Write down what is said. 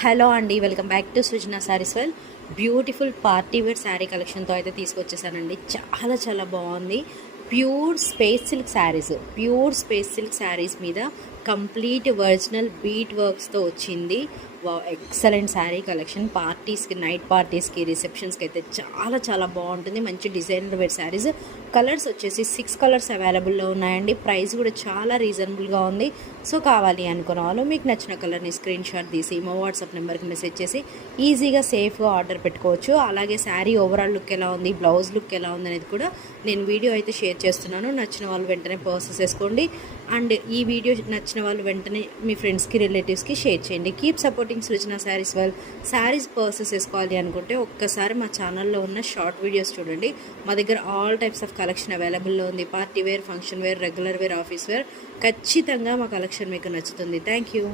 Hello అండి, welcome back to Srujana Sarees well. Beautiful party wear sari కలెక్షన్తో అయితే తీసుకొచ్చేసానండి. చాలా చాలా బాగుంది. ప్యూర్ స్పేస్ సిల్క్ శారీస్ మీద కంప్లీట్ ఒరిజినల్ బీట్ వర్క్స్తో వచ్చింది. Excellent sari collection. పార్టీస్కి, నైట్ పార్టీస్కి, రిసెప్షన్స్కి అయితే చాలా చాలా బాగుంటుంది. మంచి డిజైనర్ వేర్ శారీస్. కలర్స్ వచ్చేసి 6 కలర్స్ అవైలబుల్లో ఉన్నాయండి. ప్రైస్ కూడా చాలా రీజనబుల్గా ఉంది. సో కావాలి అనుకున్న వాళ్ళు మీకు నచ్చిన కలర్ని స్క్రీన్ షాట్ తీసి మా వాట్సాప్ నెంబర్కి మెసేజ్ చేసి ఈజీగా సేఫ్గా ఆర్డర్ పెట్టుకోవచ్చు. అలాగే శారీ ఓవరాల్ లుక్ ఎలా ఉంది, బ్లౌజ్ లుక్ ఎలా ఉంది అనేది కూడా నేను వీడియో అయితే షేర్ చేస్తున్నాను. నచ్చిన వాళ్ళు వెంటనే పర్చేస్ చేసుకోండి. అండ్ ఈ వీడియో నచ్చిన వాళ్ళు వెంటనే మీ ఫ్రెండ్స్కి, రిలేటివ్స్కి షేర్ చేయండి. కీప్ సపోర్టింగ్ సృజన శారీస్ వెల్. శారీస్ పర్చేస్ చేసుకోవాలి అనుకుంటే ఒక్కసారి మా ఛానల్లో ఉన్న షార్ట్ వీడియోస్ చూడండి. మా దగ్గర ఆల్ టైప్స్ ఆఫ్ కలెక్షన్ అవైలబుల్లో ఉంది. Party wear, function wear, regular wear, office wear. ఖచ్చితంగా మా కలెక్షన్ మీకు నచ్చుతుంది. Thank you.